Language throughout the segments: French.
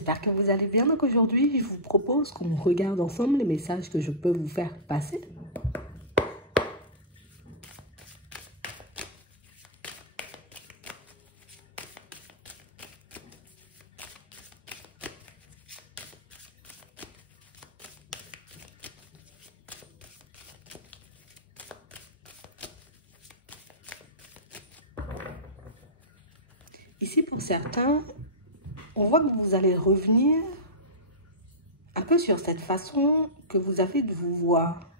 j'espère que vous allez bien. Donc aujourd'hui, je vous propose qu'on regarde ensemble les messages que je peux vous faire passer. Ici, pour certains, on voit que vous allez revenir un peu sur cette façon que vous avez de vous voir.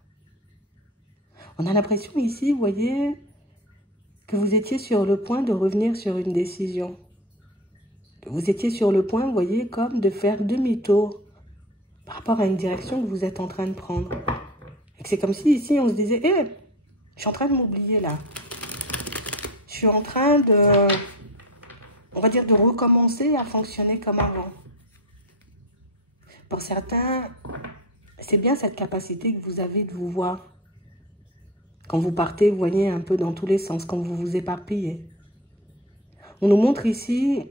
On a l'impression ici, vous voyez, que vous étiez sur le point de revenir sur une décision. Vous étiez sur le point, vous voyez, comme de faire demi-tour par rapport à une direction que vous êtes en train de prendre. Et que c'est comme si ici, on se disait, hé, je suis en train de m'oublier là. Je suis en train de... on va dire de recommencer à fonctionner comme avant. Pour certains, c'est bien cette capacité que vous avez de vous voir. Quand vous partez, vous voyez un peu dans tous les sens, quand vous vous éparpillez. On nous montre ici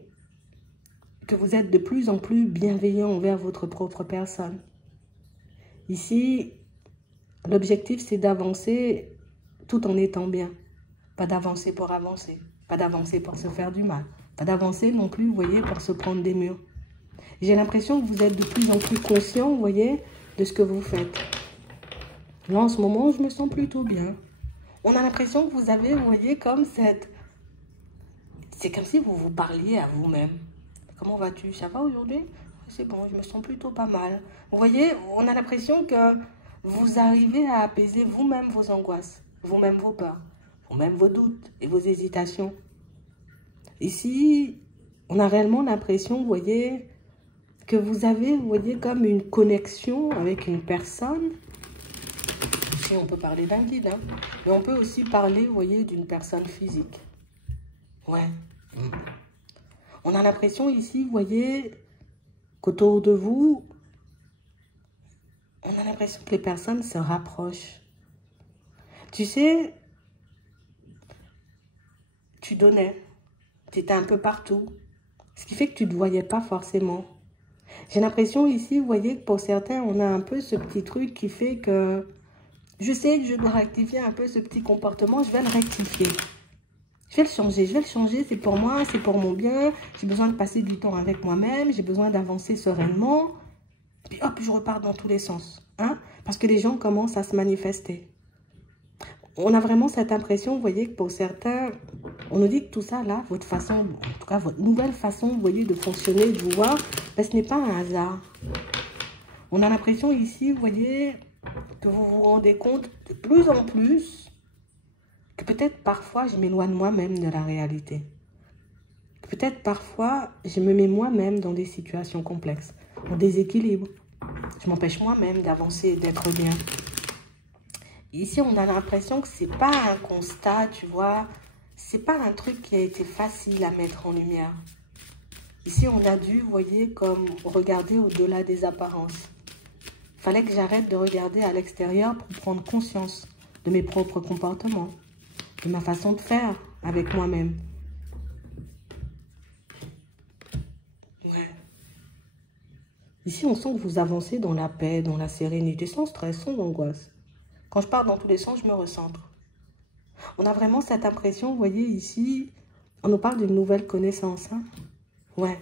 que vous êtes de plus en plus bienveillant envers votre propre personne. Ici, l'objectif, c'est d'avancer tout en étant bien. Pas d'avancer pour avancer, pas d'avancer pour se faire du mal. Pas d'avancer non plus, vous voyez, pour se prendre des murs. J'ai l'impression que vous êtes de plus en plus conscient, vous voyez, de ce que vous faites. Là, en ce moment, je me sens plutôt bien. On a l'impression que vous avez, vous voyez, comme cette... c'est comme si vous vous parliez à vous-même. Comment vas-tu? Ça va aujourd'hui? C'est bon, je me sens plutôt pas mal. Vous voyez, on a l'impression que vous arrivez à apaiser vous-même vos angoisses, vous-même vos peurs, vous-même vos doutes et vos hésitations. Ici, on a réellement l'impression, vous voyez, que vous avez, vous voyez, comme une connexion avec une personne. Ici, on peut parler d'un guide, hein, mais on peut aussi parler, vous voyez, d'une personne physique. Ouais. On a l'impression ici, vous voyez, qu'autour de vous, on a l'impression que les personnes se rapprochent. Tu sais, tu donnais. Tu étais un peu partout, ce qui fait que tu ne te voyais pas forcément. J'ai l'impression ici, vous voyez, que pour certains, on a un peu ce petit truc qui fait que je sais que je dois rectifier un peu ce petit comportement, je vais le rectifier. Je vais le changer, c'est pour moi, c'est pour mon bien, j'ai besoin de passer du temps avec moi-même, j'ai besoin d'avancer sereinement. Puis hop, je repars dans tous les sens, hein, parce que les gens commencent à se manifester. On a vraiment cette impression, vous voyez, que pour certains, on nous dit que tout ça, là, votre façon, en tout cas, votre nouvelle façon, vous voyez, de fonctionner, de vous voir, ben, ce n'est pas un hasard. On a l'impression ici, vous voyez, que vous vous rendez compte de plus en plus que peut-être parfois, je m'éloigne moi-même de la réalité. Peut-être parfois, je me mets moi-même dans des situations complexes, en déséquilibre. Je m'empêche moi-même d'avancer et d'être bien. Ici, on a l'impression que c'est pas un constat, tu vois. C'est pas un truc qui a été facile à mettre en lumière. Ici, on a dû, vous voyez, comme regarder au-delà des apparences. Il fallait que j'arrête de regarder à l'extérieur pour prendre conscience de mes propres comportements, de ma façon de faire avec moi-même. Ouais. Ici, on sent que vous avancez dans la paix, dans la sérénité, sans stress, sans angoisse. Quand je pars dans tous les sens, je me recentre. On a vraiment cette impression, vous voyez, ici, on nous parle d'une nouvelle connaissance. Hein? Ouais.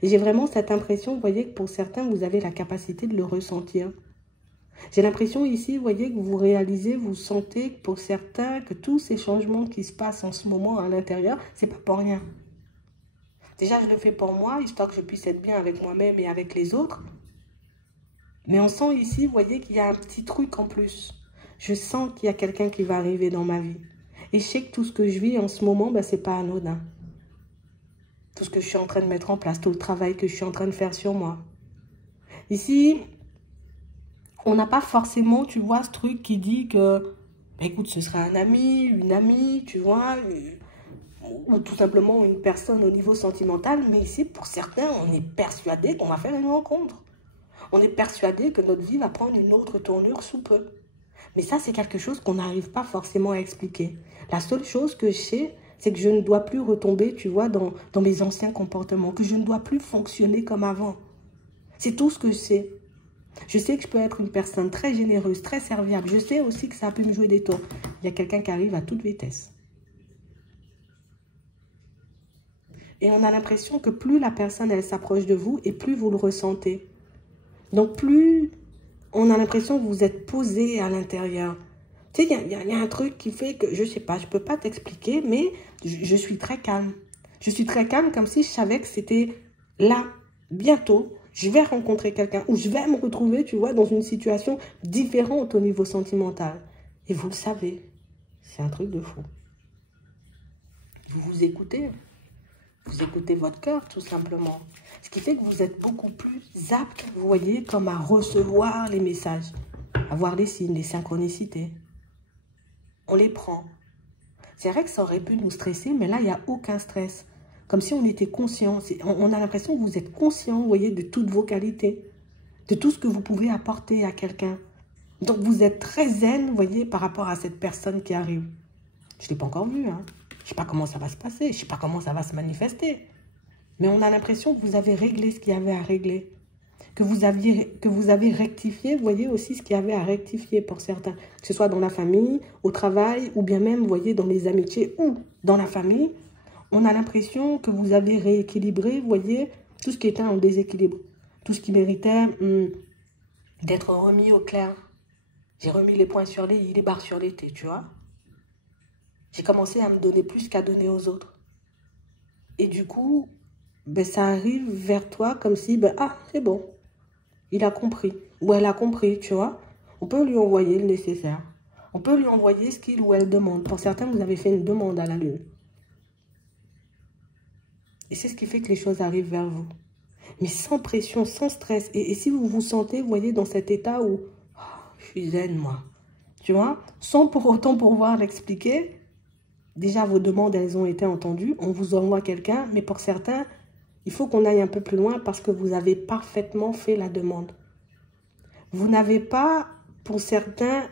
Et j'ai vraiment cette impression, vous voyez, que pour certains, vous avez la capacité de le ressentir. J'ai l'impression ici, vous voyez, que vous réalisez, vous sentez, pour certains, que tous ces changements qui se passent en ce moment à l'intérieur, c'est pas pour rien. Déjà, je le fais pour moi, histoire que je puisse être bien avec moi-même et avec les autres. Mais on sent ici, vous voyez, qu'il y a un petit truc en plus. Je sens qu'il y a quelqu'un qui va arriver dans ma vie. Et je sais que tout ce que je vis en ce moment, ben, c'est pas anodin. Tout ce que je suis en train de mettre en place, tout le travail que je suis en train de faire sur moi. Ici, on n'a pas forcément, tu vois, ce truc qui dit que, ben, écoute, ce sera un ami, une amie, tu vois, ou tout simplement une personne au niveau sentimental. Mais ici, pour certains, on est persuadé qu'on va faire une rencontre. On est persuadé que notre vie va prendre une autre tournure sous peu. Mais ça, c'est quelque chose qu'on n'arrive pas forcément à expliquer. La seule chose que je sais, c'est que je ne dois plus retomber, tu vois, dans mes anciens comportements, que je ne dois plus fonctionner comme avant. C'est tout ce que je sais. Je sais que je peux être une personne très généreuse, très serviable. Je sais aussi que ça peut me jouer des tours. Il y a quelqu'un qui arrive à toute vitesse. Et on a l'impression que plus la personne, elle s'approche de vous et plus vous le ressentez. Donc plus on a l'impression que vous êtes posé à l'intérieur. Tu sais, il y a un truc qui fait que, je sais pas, je peux pas t'expliquer, mais je suis très calme. Je suis très calme comme si je savais que c'était là, bientôt, je vais rencontrer quelqu'un ou je vais me retrouver, tu vois, dans une situation différente au niveau sentimental. Et vous le savez, c'est un truc de fou. Vous vous écoutez. Vous écoutez votre cœur, tout simplement. Ce qui fait que vous êtes beaucoup plus apte, vous voyez, comme à recevoir les messages, à voir les signes, les synchronicités. On les prend. C'est vrai que ça aurait pu nous stresser, mais là, il n'y a aucun stress. Comme si on était conscient. On a l'impression que vous êtes conscient, vous voyez, de toutes vos qualités, de tout ce que vous pouvez apporter à quelqu'un. Donc, vous êtes très zen, vous voyez, par rapport à cette personne qui arrive. Je ne l'ai pas encore vue, hein. Je ne sais pas comment ça va se passer, je ne sais pas comment ça va se manifester. Mais on a l'impression que vous avez réglé ce qu'il y avait à régler. Que vous avez rectifié, vous voyez, aussi ce qu'il y avait à rectifier pour certains. Que ce soit dans la famille, au travail, ou bien même, vous voyez, dans les amitiés ou dans la famille. On a l'impression que vous avez rééquilibré, vous voyez, tout ce qui était en déséquilibre. Tout ce qui méritait d'être remis au clair. J'ai remis les points sur les i, les barres sur les t, tu vois. J'ai commencé à me donner plus qu'à donner aux autres. Et du coup, ben, ça arrive vers toi comme si, ben, ah, c'est bon. Il a compris. Ou elle a compris, tu vois. On peut lui envoyer le nécessaire. On peut lui envoyer ce qu'il ou elle demande. Pour certains, vous avez fait une demande à la lune. Et c'est ce qui fait que les choses arrivent vers vous. Mais sans pression, sans stress. Et si vous vous sentez, vous voyez, dans cet état où, oh, je suis zen, moi. Tu vois, sans pour autant pouvoir l'expliquer. Déjà, vos demandes, elles ont été entendues. On vous envoie quelqu'un. Mais pour certains, il faut qu'on aille un peu plus loin parce que vous avez parfaitement fait la demande. Vous n'avez pas, pour certains,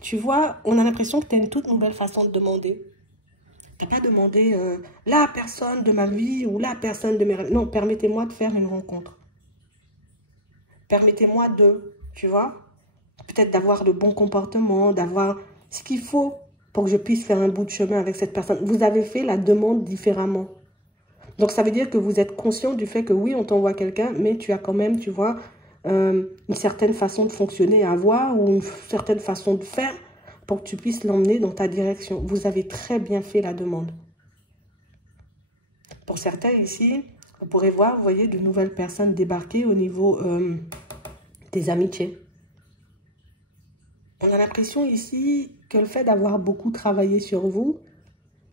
tu vois, on a l'impression que tu as une toute nouvelle façon de demander. Tu n'as pas demandé la personne de ma vie ou la personne de mes rêves. Non, permettez-moi de faire une rencontre. Permettez-moi de, tu vois, peut-être d'avoir le bon comportement, d'avoir ce qu'il faut pour que je puisse faire un bout de chemin avec cette personne. Vous avez fait la demande différemment. Donc, ça veut dire que vous êtes conscient du fait que oui, on t'envoie quelqu'un, mais tu as quand même, tu vois, une certaine façon de fonctionner à avoir ou une certaine façon de faire pour que tu puisses l'emmener dans ta direction. Vous avez très bien fait la demande. Pour certains ici, vous pourrez voir, vous voyez, de nouvelles personnes débarquer au niveau des amitiés. On a l'impression ici que le fait d'avoir beaucoup travaillé sur vous,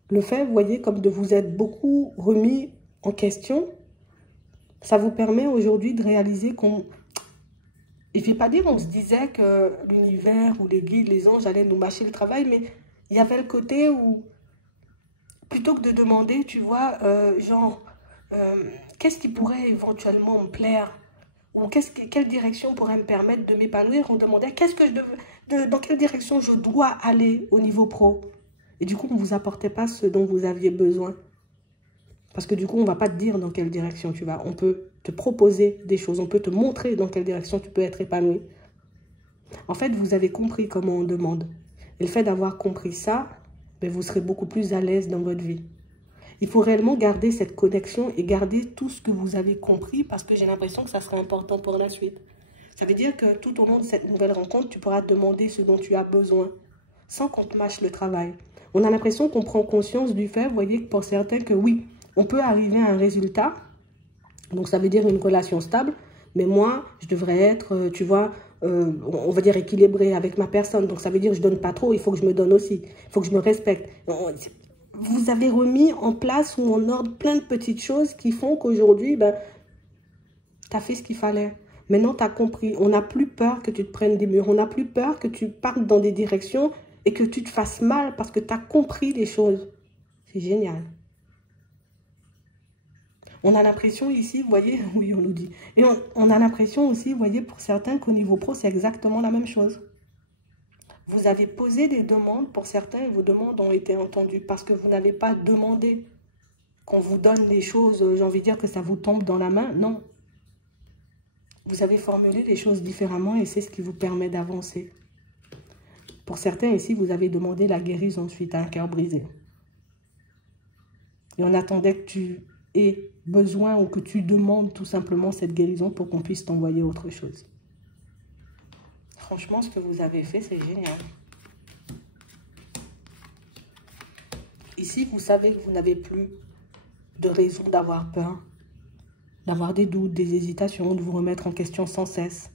le fait, vous voyez, comme de vous être beaucoup remis en question, ça vous permet aujourd'hui de réaliser qu'on... Et je ne vais pas dire on se disait que l'univers ou les guides, les anges allaient nous mâcher le travail, mais il y avait le côté où, plutôt que de demander, tu vois, qu'est-ce qui pourrait éventuellement me plaire? Ou quelle direction pourrait me permettre de m'épanouir? On demandait dans quelle direction je dois aller au niveau pro. Et du coup, on ne vous apportait pas ce dont vous aviez besoin. Parce que du coup, on ne va pas te dire dans quelle direction tu vas. On peut te proposer des choses. On peut te montrer dans quelle direction tu peux être épanoui. En fait, vous avez compris comment on demande. Et le fait d'avoir compris ça, ben, vous serez beaucoup plus à l'aise dans votre vie. Il faut réellement garder cette connexion et garder tout ce que vous avez compris parce que j'ai l'impression que ça sera important pour la suite. Ça veut dire que tout au long de cette nouvelle rencontre, tu pourras demander ce dont tu as besoin sans qu'on te mâche le travail. On a l'impression qu'on prend conscience du fait, vous voyez, que pour certains, que oui, on peut arriver à un résultat. Donc, ça veut dire une relation stable. Mais moi, je devrais être, tu vois, on va dire équilibré avec ma personne. Donc, ça veut dire que je ne donne pas trop, il faut que je me donne aussi. Il faut que je me respecte. Vous avez remis en place ou en ordre plein de petites choses qui font qu'aujourd'hui, ben, tu as fait ce qu'il fallait. Maintenant, tu as compris. On n'a plus peur que tu te prennes des murs. On n'a plus peur que tu partes dans des directions et que tu te fasses mal parce que tu as compris les choses. C'est génial. On a l'impression ici, vous voyez, oui, on nous dit. Et on a l'impression aussi, vous voyez, pour certains, qu'au niveau pro, c'est exactement la même chose. Vous avez posé des demandes, pour certains, vos demandes ont été entendues parce que vous n'avez pas demandé qu'on vous donne des choses, j'ai envie de dire que ça vous tombe dans la main. Non. Vous avez formulé les choses différemment et c'est ce qui vous permet d'avancer. Pour certains ici, vous avez demandé la guérison suite à un cœur brisé. Et on attendait que tu aies besoin ou que tu demandes tout simplement cette guérison pour qu'on puisse t'envoyer autre chose. Franchement, ce que vous avez fait, c'est génial. Ici, vous savez que vous n'avez plus de raison d'avoir peur, d'avoir des doutes, des hésitations, de vous remettre en question sans cesse.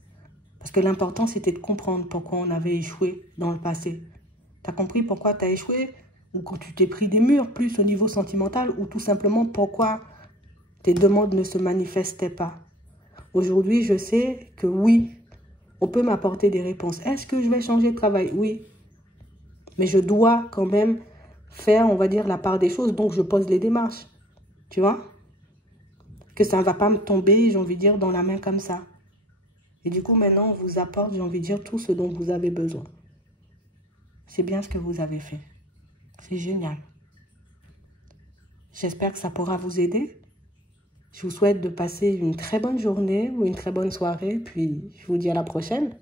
Parce que l'important, c'était de comprendre pourquoi on avait échoué dans le passé. Tu as compris pourquoi tu as échoué? Ou quand tu t'es pris des murs, plus au niveau sentimental, ou tout simplement pourquoi tes demandes ne se manifestaient pas. Aujourd'hui, je sais que oui, on peut m'apporter des réponses. Est-ce que je vais changer de travail? Oui. Mais je dois quand même faire, on va dire, la part des choses. Donc, je pose les démarches. Tu vois? Que ça ne va pas me tomber, j'ai envie de dire, dans la main comme ça. Et du coup, maintenant, on vous apporte, j'ai envie de dire, tout ce dont vous avez besoin. C'est bien ce que vous avez fait. C'est génial. J'espère que ça pourra vous aider. Je vous souhaite de passer une très bonne journée ou une très bonne soirée. Puis, je vous dis à la prochaine.